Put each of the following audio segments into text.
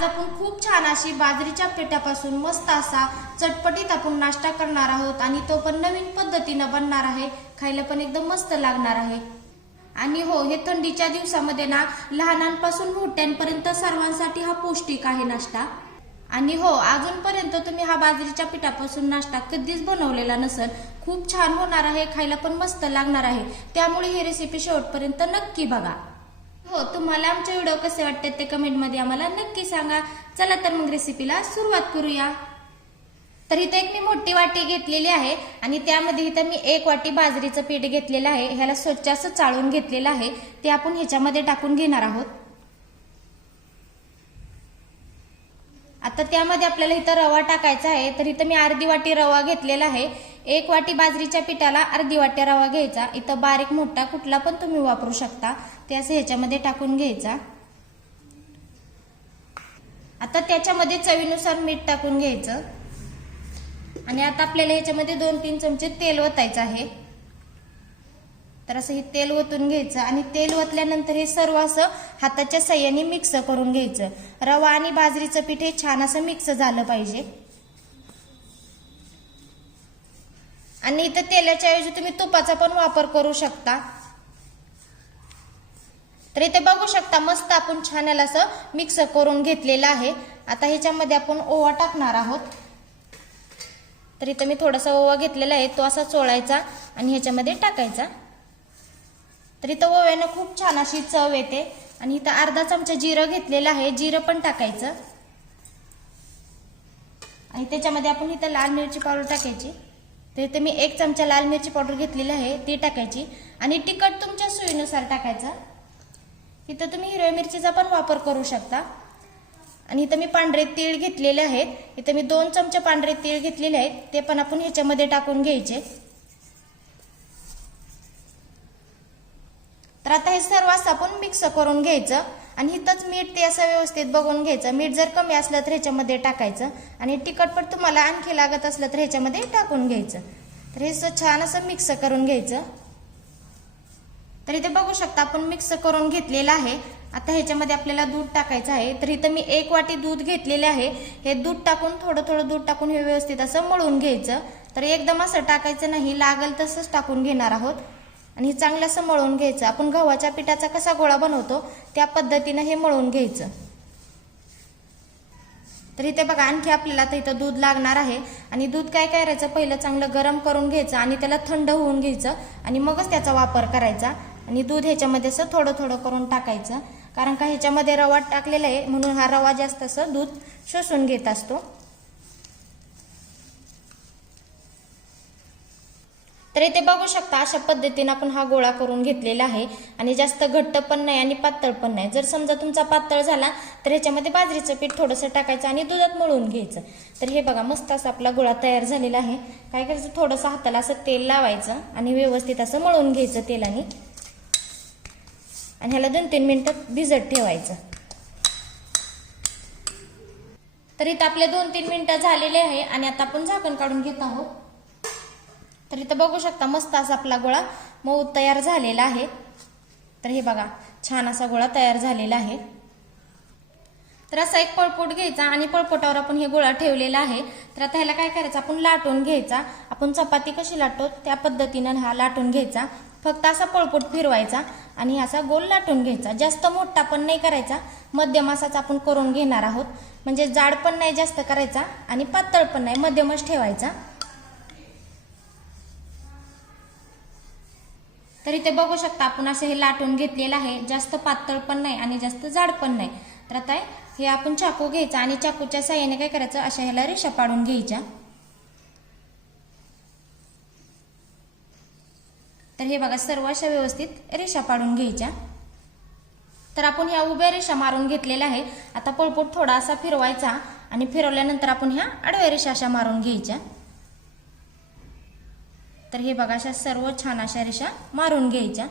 आज आपण खूप छान अशी बाजरीच्या पिठापासून मस्त असा चटपटीत आपण नाश्ता करणार आहोत आणि तो पण नवीन पद्धतीनं बनणार आहे. खायला पण एकदम मस्त लागणार आहे. आणि हो हे थंडीच्या दिवसामध्ये ना लहानांपासून मोठ्यांपर्यंत सर्वांसाठी हा पौष्टिक आहे नाश्ता. आणि हो अजूनपर्यंत तुम्ही हा बाजरीच्या पिठापासून नाश्ता कधीच बनवलेला नसेल खूप छान होणार आहे खायला पण मस्त लागणार आहे. त्यामुळे ही रेसिपी शेवटपर्यंत नक्की बघा. हो तुम्हाला आमचे व्हिडिओ कसे वाटतात ते कमेंटमध्ये आम्हाला नक्की सांगा. चला तर मग रेसिपीला सुरुवात करूया. तर इथे एक मी मोठी वाटी घेतलेली आहे आणि त्यामध्ये इथं मी एक वाटी बाजरीचं पीठ घेतलेलं आहे. ह्याला स्वच्छ असं चाळून घेतलेलं आहे. ते आपण ह्याच्यामध्ये टाकून घेणार आहोत. आता त्यामध्ये आपल्याला इथं रवा टाकायचा आहे. तर इथं मी अर्धी वाटी रवा घेतलेला आहे. एक वाटी बाजरीच्या पिठाला अर्धी वाटी रवा घ्यायचा. इथं बारीक मोठा कुठला पण तुम्ही वापरू शकता. ते असं ह्याच्यामध्ये टाकून घ्यायचा. आता त्याच्यामध्ये चवीनुसार मीठ टाकून घ्यायचं. आणि आता आपल्याला ह्याच्यामध्ये दोन तीन चमचे तेल ओतायचं आहे. तर असं हे तेल ओतून घ्यायचं. आणि तेल ओतल्यानंतर हे सर्व असं हाताच्या सहाय्याने मिक्स करून घ्यायचं. रवा आणि बाजरीचं पीठ हे छान असं मिक्स झालं पाहिजे. आणि इथं तेलाच्या ऐवजी तुम्ही तुपाचा पण वापर करू शकता. तर इथे बघू शकता मस्त आपण छान याला असं मिक्स करून घेतलेलं आहे. आता ह्याच्यामध्ये आपण ओवा टाकणार आहोत. तर इथं मी थोडासा ओवा घेतलेला आहे तो असा चोळायचा आणि ह्याच्यामध्ये टाकायचा. तर इथं ओव्यानं खूप छान अशी चव येते. आणि इथं अर्धा चमचा जिरं घेतलेलं आहे जिरं पण टाकायचं. आणि त्याच्यामध्ये आपण इथं लाल मिरची पावडर टाकायची. तर इथे मी एक चमचा लाल मिरची पावडर घेतलेली आहे ती टाकायची. आणि तिखट तुमच्या सोयीनुसार टाकायचा. इथं तुम्ही हिरव्या मिरचीचा पण वापर करू शकता. आणि इथं मी पांढरे तीळ घेतलेले आहेत. इथं मी दोन चमचे पांढरे तीळ घेतलेले आहेत. ते पण आपण ह्याच्यामध्ये टाकून घ्यायचे. तर आता हे सर्व असं आपण मिक्स करून घ्यायचं आणि इथंच मीठ ते असं व्यवस्थित बघून घ्यायचं. मीठ जर कमी असलं तर ह्याच्यामध्ये टाकायचं आणि तिखटपट तुम्हाला आणखी लागत असलं तर ह्याच्यामध्ये टाकून घ्यायचं. तर हे असं छान असं मिक्स करून घ्यायचं. तर इथे बघू शकता आपण मिक्स करून घेतलेलं आहे. आता ह्याच्यामध्ये आपल्याला दूध टाकायचं आहे. तर इथं मी एक वाटी दूध घेतलेले आहे. हे दूध टाकून थोडं थोडं दूध टाकून हे व्यवस्थित असं मळून घ्यायचं. तर एकदम असं टाकायचं नाही. लागल तसंच टाकून घेणार आहोत. आणि हे चांगलं असं मळून घ्यायचं. आपण गव्हाच्या पिठाचा कसा गोळा बनवतो त्या पद्धतीनं हे मळून घ्यायचं. तर इथे बघा आणखी आपल्याला तर इथं दूध लागणार आहे. आणि दूध काय करायचं? पहिलं चांगलं गरम करून घ्यायचं आणि त्याला थंड होऊन घ्यायचं आणि मगच त्याचा वापर करायचा. आणि दूध ह्याच्यामध्ये असं थोडं थोडं करून टाकायचं. कारण का ह्याच्यामध्ये रवा टाकलेला आहे म्हणून हा रवा जास्त असं दूध शोषून घेत असतो. तर इथे बघू शकता अशा पद्धतीने आपण हा गोळा करून घेतलेला आहे. आणि जास्त घट्ट पण नाही आणि पातळ पण नाही. जर समजा तुमचा पातळ झाला तर ह्याच्यामध्ये बाजरीचं पीठ थोडंसं टाकायचं आणि दुधात मळून घ्यायचं. तर हे बघा मस्त असा आपला गोळा तयार झालेला आहे. काय करायचं? थोडंसं हाताला असं तेल लावायचं आणि व्यवस्थित असं मळून घ्यायचं तेलाने. आणि ह्याला दोन तीन मिनटं भिजत ठेवायचं. तर इथं आपले दोन तीन मिनटं झालेले आहे आणि आता आपण झाकण काढून घेत आहोत. तर इथं बघू शकता मस्त असा आपला गोळा मऊ तयार झालेला आहे. तर हे बघा छान असा गोळा तयार झालेला आहे. तर असा एक पळपोट घ्यायचा आणि पळपोटावर आपण हे गोळा ठेवलेला आहे. तर आता ह्याला काय करायचं? आपण लाटून घ्यायचा. आपण चपाती कशी लाटतो? त्या पद्धतीनं हा लाटून घ्यायचा. फक्त असा पळपोट फिरवायचा आणि असा गोल लाटून घ्यायचा. जास्त मोठा पण नाही करायचा. मध्यम असाच आपण करून घेणार आहोत. म्हणजे जाड पण नाही जास्त करायचा आणि पातळ पण नाही. मध्यमच ठेवायचा. तर इथे बघू शकता आपण असं हे लाटून घेतलेलं आहे. जास्त पातळ पण नाही आणि जास्त जाड पण नाही. तर आता हे आपण चाकू घ्यायचा आणि चाकूच्या साह्याने काय करायचं? अशा ह्याला रेषा पाडून घ्यायच्या. तर हे बघा सर्व अशा व्यवस्थित रेषा पाडून घ्यायच्या. तर आपण ह्या उभ्या रेषा मारून घेतलेल्या आहे. आता पळपोट थोडा असा फिरवायचा आणि फिरवल्यानंतर आपण ह्या आडव्या रेषा अशा मारून घ्यायच्या. तर हे बघा अशा सर्व छान अशा रेषा मारून घ्यायच्या.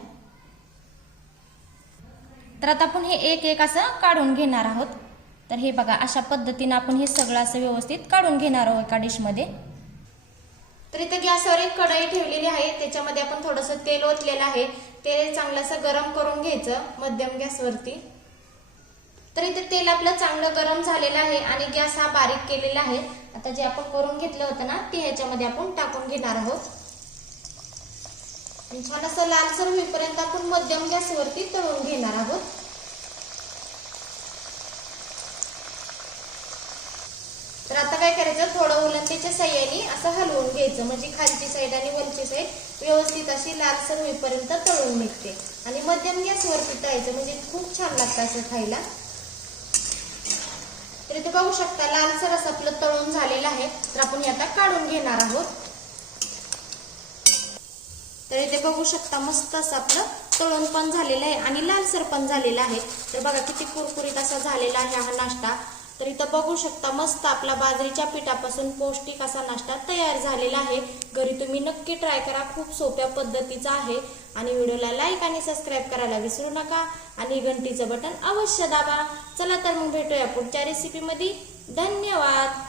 तर आता आपण हे एक एक असं काढून घेणार आहोत. तर हे बघा अशा पद्धतीनं आपण हे सगळं असं व्यवस्थित काढून घेणार आहोत एका डिशमध्ये. तर इथे गॅसवर एक कढई ठेवलेली आहे. त्याच्यामध्ये आपण थोडंसं तेल ओतलेलं आहे. तेल चांगलं असं गरम करून घ्यायचं मध्यम गॅसवरती. तर इथे तेल आपलं चांगलं गरम झालेलं आहे आणि गॅस हा बारीक केलेला आहे. आता जे आपण करून घेतलं होतं ना ते ह्याच्यामध्ये आपण टाकून घेणार आहोत. छान असं लालसर होईपर्यंत आपण मध्यम गॅसवरती तळून घेणार आहोत. तर आता काय करायचं? थोडं उलंदीच्या साह्याने असं हलवून घ्यायचं. म्हणजे खालची साईड आणि वरची साईड व्यवस्थित अशी लालसर होईपर्यंत तळून निघते. आणि मध्यम गॅसवरती तळायचं. म्हणजे खूप छान लागतं असं खायला. तर इथे बघू शकता लालसर असं आपलं तळून झालेलं आहे. तर आपण हे आता काढून घेणार आहोत. तर इथे बघू शकता मस्त असं आपलं तळण पण झालेलं आहे आणि लालसर पण झालेलं आहे. तर बघा किती कुरकुरीत असा झालेला आहे हा नाश्ता. तर इथं बघू शकता मस्त आपला बाजरीच्या पिठापासून पौष्टिक असा नाश्ता तयार झालेला आहे. घरी तुम्ही नक्की ट्राय करा खूप सोप्या पद्धतीचा आहे. आणि व्हिडिओला लाईक आणि सबस्क्राईब करायला विसरू नका. आणि घंटीचं बटन अवश्य दाबा. चला तर मग भेटूया पुढच्या रेसिपीमध्ये धन्यवाद!